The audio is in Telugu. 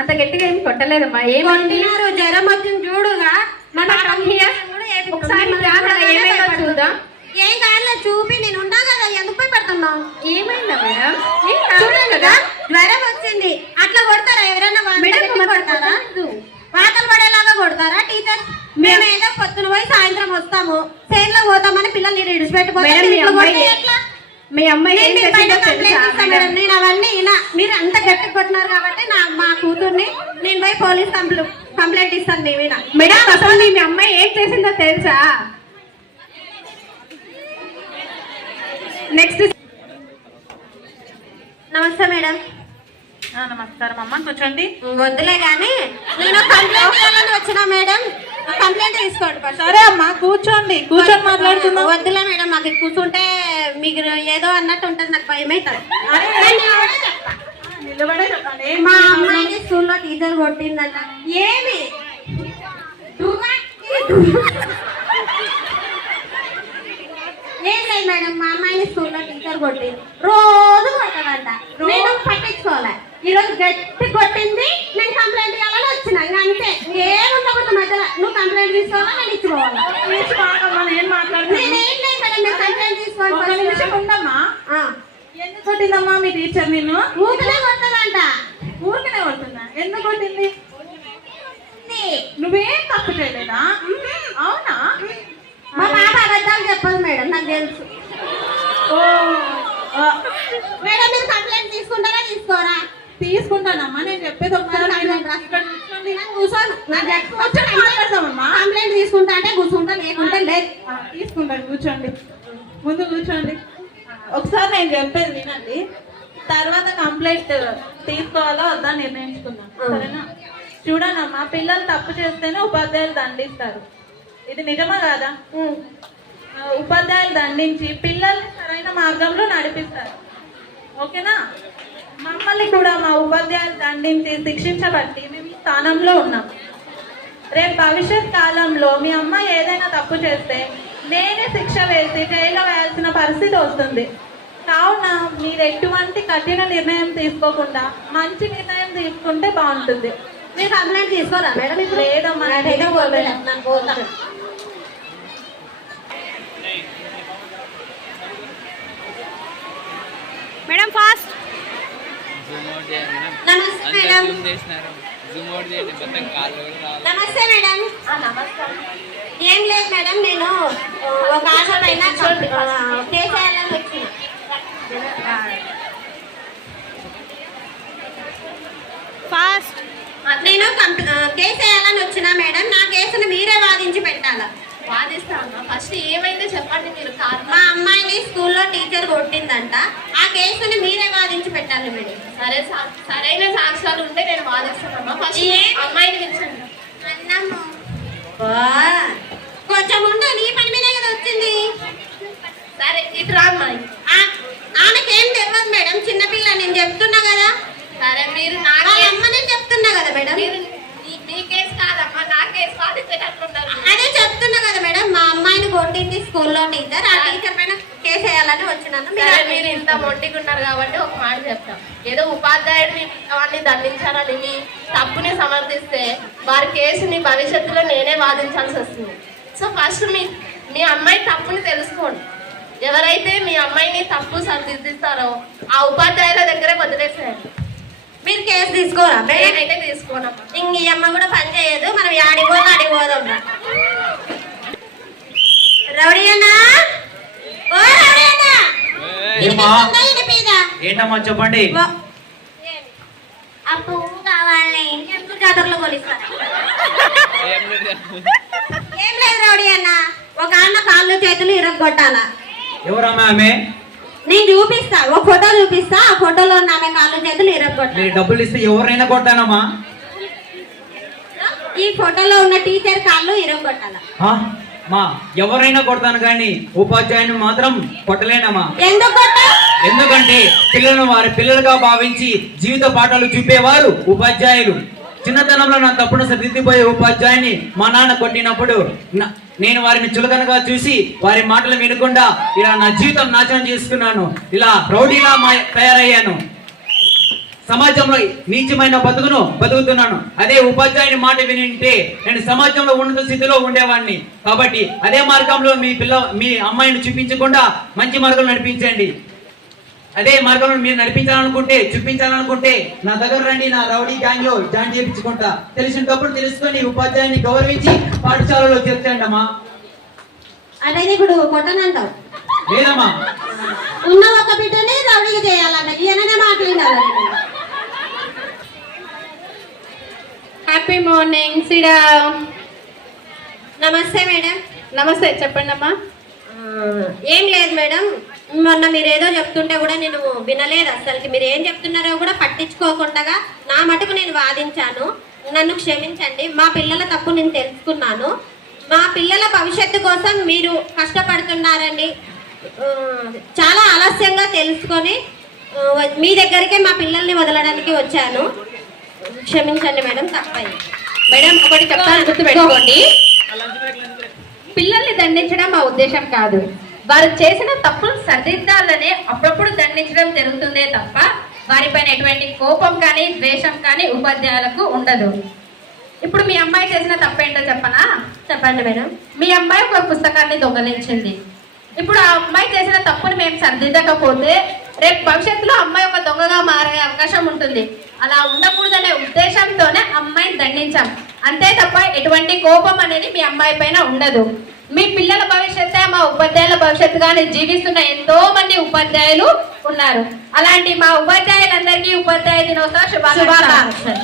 అంత గట్టిగా ఏమి కొట్టలేదమ్మా. ఏమంటున్నారు? జ్వరం వచ్చింది చూడుగా. ఒకసారి ఏమైనా చూద్దాం. ఏం కాదు చూపి, నేను ఉన్నా కదా, ఎందుకు పోయి పెడుతున్నావు? ఏమైందా మేడం? చూడండి కదా, జ్వరం వచ్చింది. అట్లా కొడతారా ఎవరైనా? కొడతారా? వాతలు పడేలాగా కొడతారా టీచర్స్? మేమేదో పొద్దున పోయి సాయంత్రం వస్తాము, చేనులో పోతామని పిల్లల్ని విడిచిపెట్టిపోతారు. మీ అమ్మాయి నేను అవన్నీ ఇలా మీరు అంత గట్టి కొట్టినారు కాబట్టి మా కూతుర్ని నేను పోయి పోలీస్ కంప్లైంట్ ఇస్తాను. మేడం అసలు మీ అమ్మాయి ఏం చేసిందో తెలుసా? నెక్స్ట్. నమస్తే మేడం. నమస్కారం అమ్మ, కూర్చోండి. వద్దులే గానీ నేను కంప్లైంట్ చేయాలని వచ్చినా మేడం. కంప్లైంట్ తీసుకోండి. సరే అమ్మా, కూర్చోండి, కూర్చొని మాట్లాడుకుందాం. వద్దులే మేడం, మాకు కూర్చుంటే మీకు ఏదో అన్నట్టు ఉంటుంది, నాకు భయం అవుతుంది. నిలబడే చెప్పండి. మా అమ్మాయిని స్కూల్లో టీచర్ కొట్టిందంట. ఏమి ఏం లేదు మేడం, మా అమ్మాయిని స్కూల్లో టీచర్ కొట్టింది. రోజు కొట్టదంట, నేను పట్టించుకోలే. ఈ రోజు గట్టి కొట్టింది, నేను కంప్లైంట్ ఇవ్వాలని వచ్చినా. ఇంకా అంతే, ఏముండకూడదు మధ్యలో. నువ్వు కంప్లైంట్ తీసుకోవాలా, నేను ఇచ్చుకోవాలా? నేను మాట్లాడుతున్నాను. నేనేం లేదు మేడం, నేను కంప్లైంట్ తీసుకోవాలి. ఉండమ్మా. ఎందుకు కొట్టిందమ్మా మీ టీచర్? నిన్ను ఊరికనే కొట్టదంట. ఊరికనే కొడుతుందా? ఎందుకు కొట్టింది? నువ్వేం తప్పు చేయలేదా? అవునా? మా పాప అబద్ధాలు చెప్పదు మేడం, నాకు తెలుసు. మేడం మీరు కంప్లైంట్ తీసుకుంటారా తీసుకోరా? తీసుకుంటానమ్మా, నేను చెప్పేది ఒకసారి. కంప్లైంట్ తీసుకుంటా అంటే కూర్చుంటా, లేకుంటే లేదు. తీసుకుంటాను, కూర్చోండి, ముందు కూర్చోండి. ఒకసారి నేను చెప్పేది వినండి, తర్వాత కంప్లైంట్ తీసుకోవాలో వద్దా నిర్ణయించుకుందాం, సరేనా? చూడనమ్మా, పిల్లలు తప్పు చేస్తేనే ఉపాధ్యాయులు దండిస్తారు. ఇది నిజమా కాదా? ఉపాధ్యాయులు దండించి పిల్లల్ని సరైన మార్గంలో నడిపిస్తారు, ఓకేనా? మమ్మల్ని కూడా మా ఉపాధ్యాయులు దండించి శిక్షించబట్టి మేము ఈ స్థానంలో ఉన్నాం. రేపు భవిష్యత్ కాలంలో మీ అమ్మాయి ఏదైనా తప్పు చేస్తే నేనే శిక్ష వేసి జైల్లో వేయాల్సిన పరిస్థితి వస్తుంది. కావున మీరు ఎటువంటి కఠిన నిర్ణయం తీసుకోకుండా మంచి నిర్ణయం తీసుకుంటే బాగుంటుంది. మీరు కంప్లైంట్ తీసుకోరా మేడం? లేదమ్మా, మేడం ఫాస్ట్. నమస్తే మేడం. నమస్తే మేడం. ఏం లేదు మేడం, నేను ఒక ఆశ పైన కేసు వేయాలని వచ్చిన. ఫాస్ట్. నేను కేసు వేయాలని వచ్చినా మేడం, నా కేసును మీరే వాదించి పెట్టాలా? వాదిస్తామా? ఫస్ట్ ఏమైందో చెప్పండి మీరు. మా అమ్మాయిని స్కూల్లో టీచర్ కొట్టిందంట, ఆ కేసుని మీరే వాదించి పెట్టాలి మేడం. సరైన సాక్ష్యాలు ఉంటే నేను వాదిస్తానమ్మా. ఫస్ట్ అమ్మాయిని పిలిచండి. అన్నమ్మ కొంచెం ఉండు, నీ పని మీదే కదా వచ్చింది. సరే ఇటు రా అమ్మాయి. ఆమెకేం తెలియదు మేడం, చిన్నపిల్ల. నేను చెప్తున్నా కదా. సరే మీరు అమ్మనే చెప్తున్నా కదా మేడం. మీ కేసు కాదమ్మా, నా కేసు వాదించేటట్లున్నారు. అదే చెప్తున్నా కదా మేడం, మా అమ్మాయిని కొట్టింది స్కూల్లో టీచర్, ఆ టీచర్ పైన కేసు వేయాలని వచ్చినాను. మీరు ఇంత మొండిగున్నారు కాబట్టి ఒక మాట చెప్తాం. ఏదో ఉపాధ్యాయుడు అవన్నీ దండించాలని మీ తప్పుని సమర్థిస్తే వారి కేసుని భవిష్యత్తులో నేనే వాదించాల్సి వస్తుంది. సో ఫస్ట్ మీ అమ్మాయి తప్పుని తెలుసుకోండి. ఎవరైతే మీ అమ్మాయిని తప్పు సరిదిద్దిస్తారో ఆ ఉపాధ్యాయుల దగ్గరే వదిలేసేయండి. మీరు కేసు తీసుకోరా? నేనైతే తీసుకోనమ్మా. ఇంక ఈ అమ్మ కూడా పని చేయదు, మనం అడిగిపోదాం. రౌడీ అన్నా, ఓ రౌడీ అన్నా, ఏంటమ్మా చెప్పండి. ఆ పువ్వు కావాలి, ఎప్పుడు జాతరలో కొలిస్తారు. ఏం లేదు రౌడీ అన్న, ఒక అన్న కాళ్ళు చేతులు ఇరగొట్టాలా. ఎవరమ్మా ఆమె? నేను చూపిస్తా, ఒక ఫోటో చూపిస్తా, ఆ ఫోటోలో ఉన్న ఆమె కాళ్ళు చేతులు ఇరగొట్టాలి. డబ్బులు ఇస్తే ఎవరైనా కొట్టానమ్మా. ఈ ఫోటోలో ఉన్న టీచర్ కాళ్ళు ఇరగొట్టాలా. మా ఎవరైనా కొడతాను కానీ ఉపాధ్యాయుని మాత్రం కొట్టలేనమ్మా. ఎందుకంటే పిల్లలను వారి పిల్లలుగా భావించి జీవిత పాఠాలు చూపేవారు ఉపాధ్యాయులు. చిన్నతనంలో నా తప్పును సరిదిద్దిపోయే ఉపాధ్యాయుని మా నాన్న కొట్టినప్పుడు నేను వారిని చులకనగా చూసి వారి మాటలు వినకుండా ఇలా నా జీవితం నాశనం చేసుకున్నాను. ఇలా రౌడీలా తయారయ్యాను. సమాజంలో నీచమైన బతుకును బతుకుతున్నాను. అదే ఉపాధ్యాయుని మాట వినింటే నేను సమాజంలో ఉన్నత స్థితిలో ఉండేవాడిని. కాబట్టి అదే మార్గంలో మీ అమ్మాయిని చూపించకుండా మంచి మార్గం నడిపించండి. అదే మార్గంలో మీరు చూపించాలనుకుంటే నా దగ్గర రండి, నా రౌడీ గ్యాంగ్ లో జాయిన్ చేయించుకుంటా. తెలిసినప్పుడు తెలుసుకొని ఉపాధ్యాయుని గౌరవించి పాఠశాలలో చేర్చండి అమ్మా. అంటే ఇప్పుడు కొట్టనంటావు లేదమ్మా, ఉన్న ఒక బిడ్డని రౌడీగా చేయాలంట. ఈయననే మాట్లాడాలి. హ్యాపీ మార్నింగ్ సిడా. నమస్తే మేడం. నమస్తే, చెప్పండి అమ్మా. ఏం లేదు మేడం, మొన్న మీరు ఏదో చెప్తుంటే కూడా నేను వినలేదు. అసలుకి మీరు ఏం చెప్తున్నారో కూడా పట్టించుకోకుండా నా మటుకు నేను వాదించాను. నన్ను క్షమించండి. మా పిల్లల తప్పు నేను తెలుసుకున్నాను. మా పిల్లల భవిష్యత్తు కోసం మీరు కష్టపడుతున్నారండి. చాలా ఆలస్యంగా తెలుసుకొని మీ దగ్గరికే మా పిల్లల్ని వదలడానికి వచ్చాను. క్షమించండి మేడం, తప్పైంది. మేడం ఒకటి చెప్తాను, గుర్తుపెట్టుకోండి. పిల్లల్ని దండించడం మా ఉద్దేశం కాదు. వారు చేసిన తప్పులు సరిదిద్దాలనే అప్పుడప్పుడు దండించడం జరుగుతుందే తప్ప వారిపైన ఎటువంటి కోపం కానీ ద్వేషం కానీ ఉపాధ్యాయులకు ఉండదు. ఇప్పుడు మీ అమ్మాయి చేసిన తప్పేంటో చెప్పనా? చెప్పండి మేడం. మీ అమ్మాయి ఒక పుస్తకాన్ని దొంగలించింది. ఇప్పుడు ఆ అమ్మాయి చేసిన తప్పుని మేము సరిదిద్దకపోతే రేపు భవిష్యత్తులో అమ్మాయి ఒక దొంగగా మారే అవకాశం ఉంటుంది. అలా ఉండకూడదనే ఉద్దేశంతోనే అమ్మాయిని దండించాం, అంతే తప్ప ఎటువంటి కోపం అనేది మీ అమ్మాయి పైన ఉండదు. మీ పిల్లల భవిష్యత్తే మా ఉపాధ్యాయుల భవిష్యత్తుగానే జీవిస్తున్న ఎంతో మంది ఉపాధ్యాయులు ఉన్నారు. అలాంటి మా ఉపాధ్యాయులందరికీ ఉపాధ్యాయ దినోత్సవ శుభాకాంక్షలు.